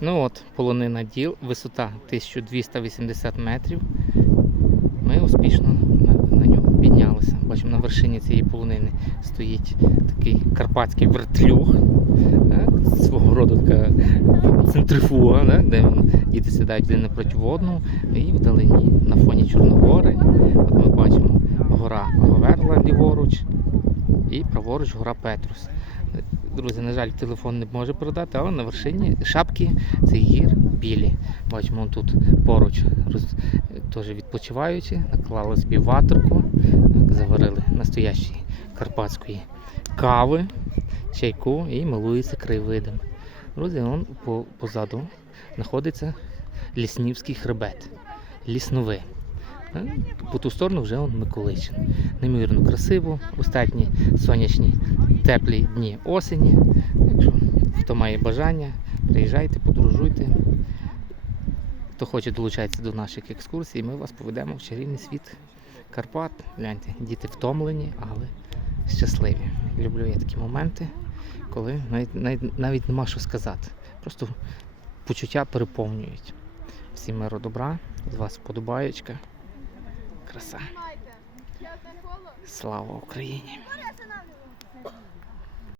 Ну от, полонина діл, висота 1280 метрів. Ми успішно на, на нього піднялися. Бачимо, на вершині цієї полонини стоїть такий карпатський вертлюг. Так, свого роду така центрифуга, так, де діти сідають один напроти одного. І вдалині на фоні Чорногори. От ми бачимо гора Говерла ліворуч і праворуч гора Петрус. Друзі, на жаль, телефон не може передати, але на вершині шапки цих гір білі. Бачимо тут поруч роз... теж відпочиваючи, наклали собі ватерку, заварили настоящої карпатської кави, чайку і милуються краєвидом. Друзі, по, позаду знаходиться Ліснівський хребет, ліснове. По ту сторону вже он Миколичин. Неймовірно красиво, остатні сонячні теплі дні осені. Якщо хто має бажання, приїжджайте, подорожуйте. Хто хоче долучайтеся до наших екскурсій, ми вас поведемо в чарівний світ Карпат. Гляньте, діти втомлені, але щасливі. Люблю я такі моменти, коли навіть, навіть, навіть нема що сказати. Просто почуття переповнюють. Всім миру добра, з вас вподобаєчка. Краса. Слава Україні!